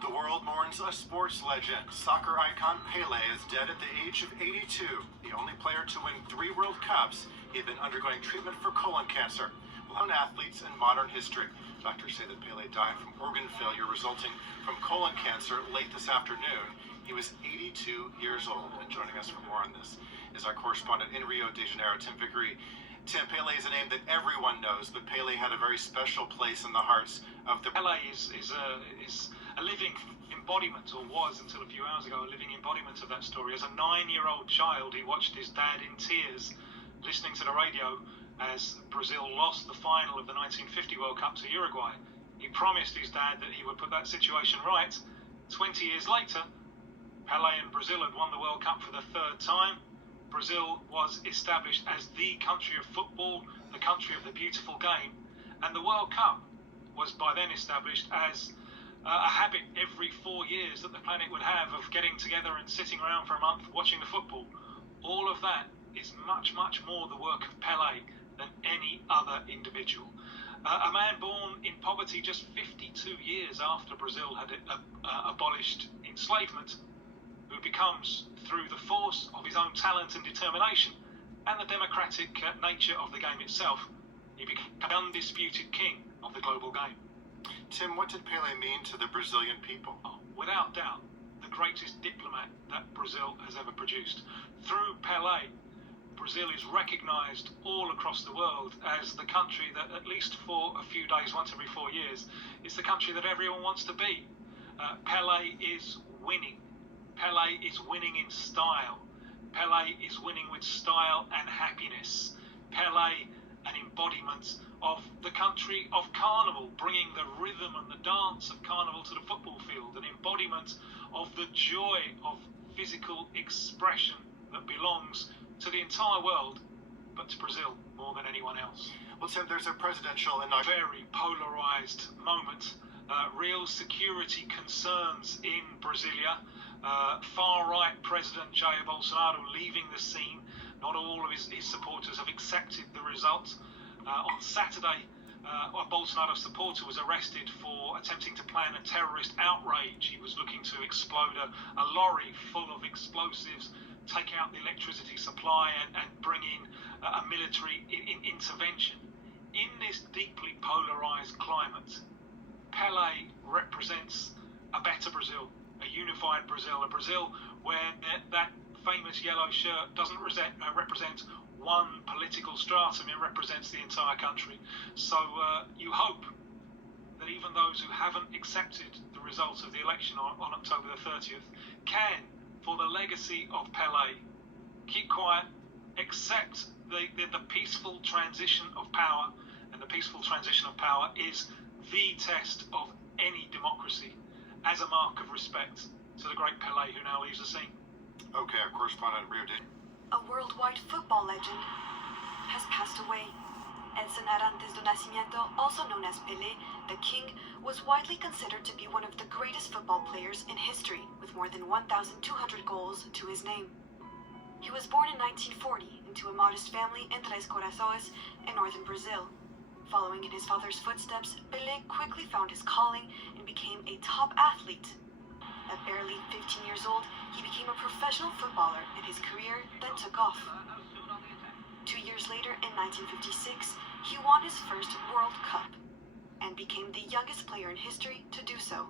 The world mourns a sports legend. Soccer icon Pele is dead at the age of 82. The only player to win 3 World Cups, he had been undergoing treatment for colon cancer. Known athletes in modern history. Doctors say that Pele died from organ failure resulting from colon cancer late this afternoon. He was 82 years old. And joining us for more on this is our correspondent in Rio de Janeiro, Tim Vickery. Tim, Pele is a name that everyone knows, but Pele had a very special place in the hearts of the... Pele is a living embodiment, or was until a few hours ago, a living embodiment of that story. As a 9-year-old child, he watched his dad in tears, listening to the radio as Brazil lost the final of the 1950 World Cup to Uruguay. He promised his dad that he would put that situation right. 20 years later, Pele and Brazil had won the World Cup for the 3rd time. Brazil was established as the country of football, the country of the beautiful game, and the World Cup was by then established as a habit every 4 years that the planet would have of getting together and sitting around for a month watching the football. All of that is much, much more the work of Pele than any other individual. A man born in poverty just 52 years after Brazil had abolished enslavement, who becomes, through the force of his own talent and determination and the democratic nature of the game itself, he became the undisputed king of the global game. Tim, what did Pele mean to the Brazilian people? Without doubt, the greatest diplomat that Brazil has ever produced. Through Pele, Brazil is recognized all across the world as the country that, at least for a few days, once every 4 years, is the country that everyone wants to be. Pele is winning. Pele is winning in style. Pele is winning with style and happiness. Pele, an embodiment of the country of carnival, bringing the rhythm and the dance of carnival to the football field, an embodiment of the joy of physical expression that belongs to the entire world, but to Brazil more than anyone else. Well, Tim, there's a presidential and very polarized moment. Real security concerns in Brasilia. Far-right President Jair Bolsonaro leaving the scene. Not all of his supporters have accepted the result. On Saturday, a Bolsonaro supporter was arrested for attempting to plan a terrorist outrage. He was looking to explode a lorry full of explosives, take out the electricity supply and bring in a military intervention. In this deeply polarized climate, Pele represents a better Brazil, a unified Brazil, a Brazil where that famous yellow shirt doesn't represent one political stratum, it represents the entire country. So you hope that even those who haven't accepted the results of the election on October the 30th can, for the legacy of Pele, keep quiet, accept the peaceful transition of power, and the peaceful transition of power is the test of any democracy, as a mark of respect to the great Pele who now leaves the scene. Okay, our correspondent in Rio de A worldwide football legend has passed away. Edson Arantes do Nascimento, also known as Pele, the King, was widely considered to be one of the greatest football players in history, with more than 1,200 goals to his name. He was born in 1940 into a modest family in Três Corações in northern Brazil. Following in his father's footsteps, Pele quickly found his calling and became a top athlete. At barely 15 years old, he became a professional footballer, and his career then took off. 2 years later, in 1956, he won his first World Cup and became the youngest player in history to do so.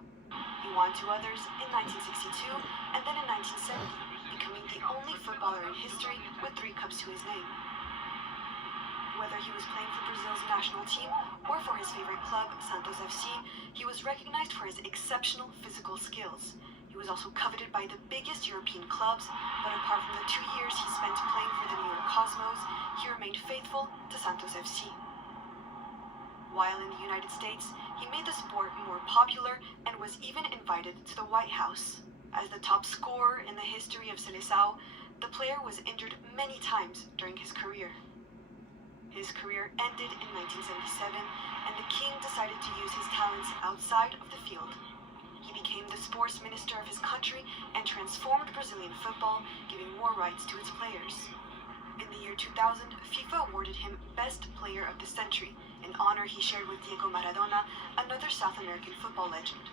He won 2 others in 1962 and then in 1970, becoming the only footballer in history with 3 cups to his name. Whether he was playing for Brazil's national team or for his favorite club, Santos FC, he was recognized for his exceptional physical skills. He was also coveted by the biggest European clubs, but apart from the 2 years he spent playing for the New York Cosmos, he remained faithful to Santos FC. While in the United States, he made the sport more popular and was even invited to the White House. As the top scorer in the history of Seleção, the player was injured many times during his career. His career ended in 1977, and the King decided to use his talents outside of the field. He became the sports minister of his country and transformed Brazilian football, giving more rights to its players. In the year 2000, FIFA awarded him Best Player of the Century, an honor he shared with Diego Maradona, another South American football legend.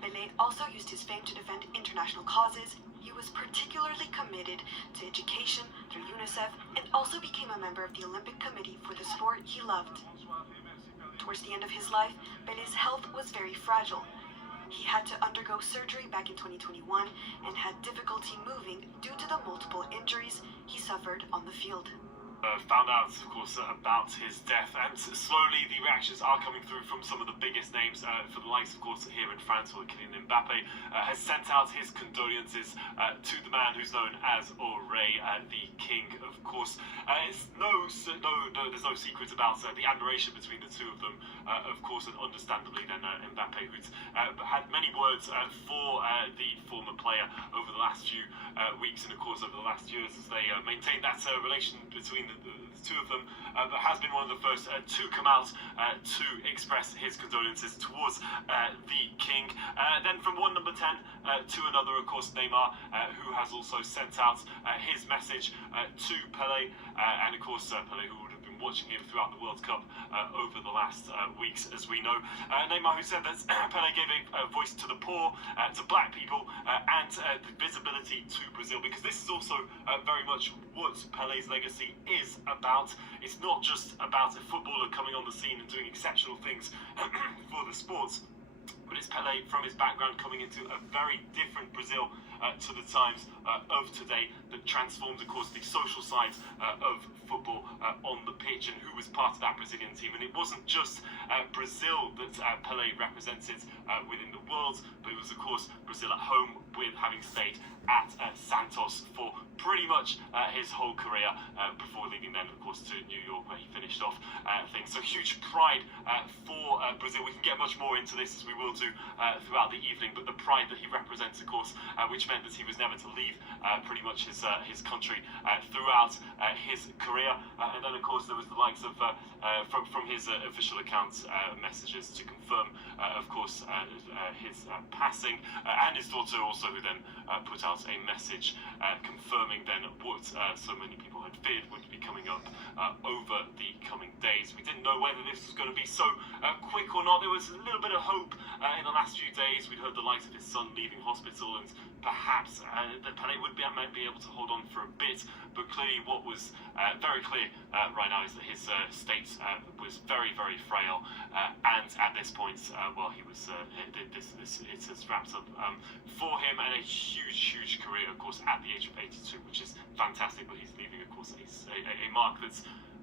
Pele also used his fame to defend international causes. He was particularly committed to education through UNICEF and also became a member of the Olympic Committee for the sport he loved. Towards the end of his life, Pele's health was very fragile. He had to undergo surgery back in 2021 and had difficulty moving due to the multiple injuries he suffered on the field. Found out, of course, about his death, and slowly the reactions are coming through from some of the biggest names for the likes, of course, here in France, where Kylian Mbappe has sent out his condolences to the man who's known as Auré, the king, of course. There's no secret about the admiration between the two of them, of course, and understandably then Mbappe, who's had many words for the former player over the last few weeks and, of course, over the last years as they maintained that relation between the two of them, but has been one of the first to come out to express his condolences towards the king. Then from one number 10 to another, of course, Neymar, who has also sent out his message to Pele, and of course Pele, who would have been watching him throughout the World Cup over the last weeks, as we know. Neymar, who said that Pele gave a voice to the poor, to black people, and the visibility to Brazil, because this is also very much what Pele's legacy is about. It's not just about a footballer coming on the scene and doing exceptional things for the sports, but it's Pele from his background coming into a very different Brazil to the times of today that transformed, of course, the social sides of football on the pitch, and who was part of that Brazilian team. And it wasn't just Brazil that Pele represented within the world, but it was, of course, Brazil at home, with having stayed at Santos for pretty much his whole career before leaving then, of course, to New York, where he finished off things. So huge pride for Brazil. We can get much more into this, as we will do throughout the evening, but the pride that he represents, of course, which meant that he was never to leave pretty much his country throughout his career. And then, of course, there was the likes of, from his official accounts, messages to confirm, of course, his passing, and his daughter also, who then put out a message confirming then what so many people had feared would be coming up over the coming days. We didn't know whether this was going to be so quick or not. There was a little bit of hope in the last few days. We'd heard the likes of his son leaving hospital, and perhaps that Pele might be able to hold on for a bit, but clearly what was very clear right now is that his state was very, very frail, and at this point, well, he was it has wrapped up for him, and a huge career, of course, at the age of 82, which is fantastic. But he's leaving, of course, a mark that's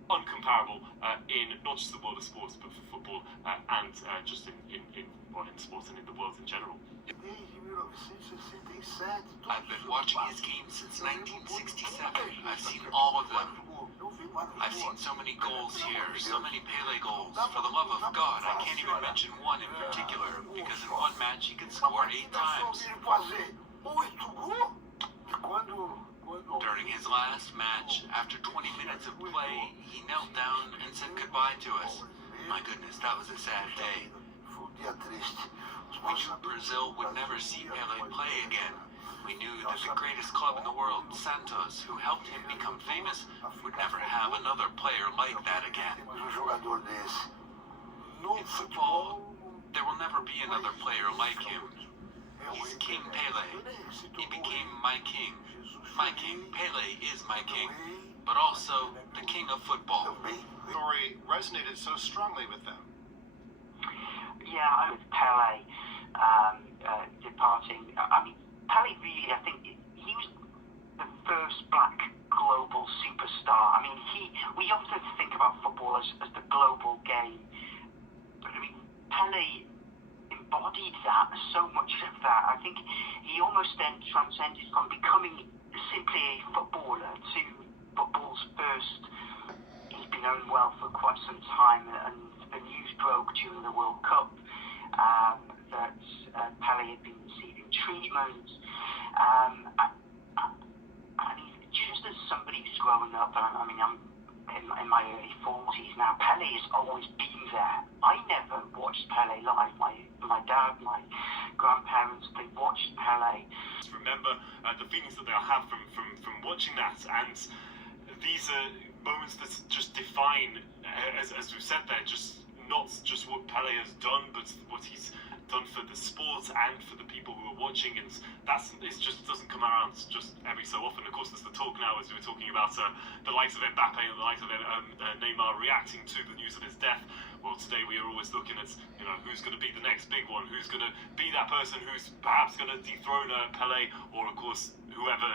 uncomparable in not just the world of sports, but for football and just in sports and in the world in general. I've been watching his games since 1967. I've seen all of them. I've seen so many goals here, so many Pele goals. For the love of God, I can't even mention one in particular, because in one match he could score 8 times. During his last match, after 20 minutes of play, he knelt down and said goodbye to us. My goodness, that was a sad day. We knew Brazil would never see Pele play again. We knew that the greatest club in the world, Santos, who helped him become famous, would never have another player like that again. In football, there will never be another player like him. He's King Pele. He became my king. My king. Pele is my king, but also the king of football. The story resonated so strongly with them. Yeah, with Pele departing. I mean, Pele really, I think, he was the first black global superstar. I mean, we often think about football as the global game, but I mean, Pele embodied that, so much of that. I think he almost then transcended from becoming simply a footballer to football's first. He's been known well for quite some time, and the news broke during the World Cup that Pele had been receiving treatment. I mean, just as somebody who's growing up, I mean, I'm in my early 40s now, Pele has always been there. I never watched Pele live. My dad, my grandparents, they watched Pele. Remember the feelings that they'll have from watching that, and these are moments that just define, as we've said there, just not just what Pele has done, but what he's done for the sport and for the people who are watching, and it just doesn't come around just every so often. Of course, there's the talk now, as we were talking about, the likes of Mbappe and the likes of Neymar reacting to the news of his death. Well, today we are always looking at, who's going to be the next big one, who's going to be that person who's perhaps going to dethrone Pele, or of course whoever.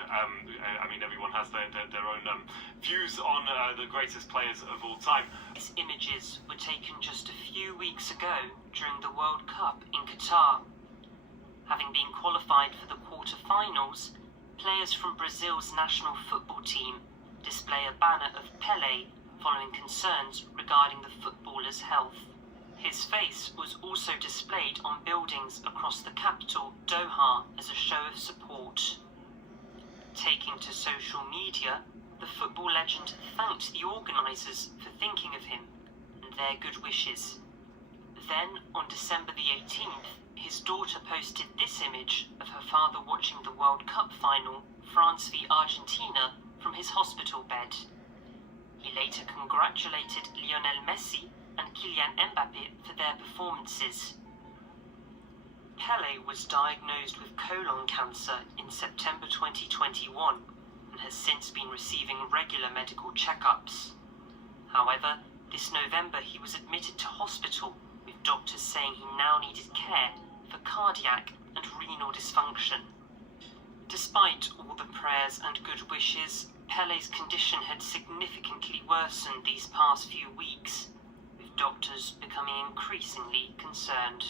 Everyone has their own views on the greatest players of all time. These images were taken just a few weeks ago during the World Cup in Qatar. Having been qualified for the quarter-finals, players from Brazil's national football team display a banner of Pele following concerns regarding the footballer's health. His face was also displayed on buildings across the capital, Doha, as a show of support. Taking to social media, the football legend thanked the organisers for thinking of him and their good wishes. Then, on December the 18th, his daughter posted this image of her father watching the World Cup final, France v Argentina, from his hospital bed. He later congratulated Lionel Messi and Kylian Mbappe for their performances. Pele was diagnosed with colon cancer in September 2021 and has since been receiving regular medical checkups. However, this November he was admitted to hospital, with doctors saying he now needed care for cardiac and renal dysfunction. Despite all the prayers and good wishes, Pele's condition had significantly worsened these past few weeks, with doctors becoming increasingly concerned.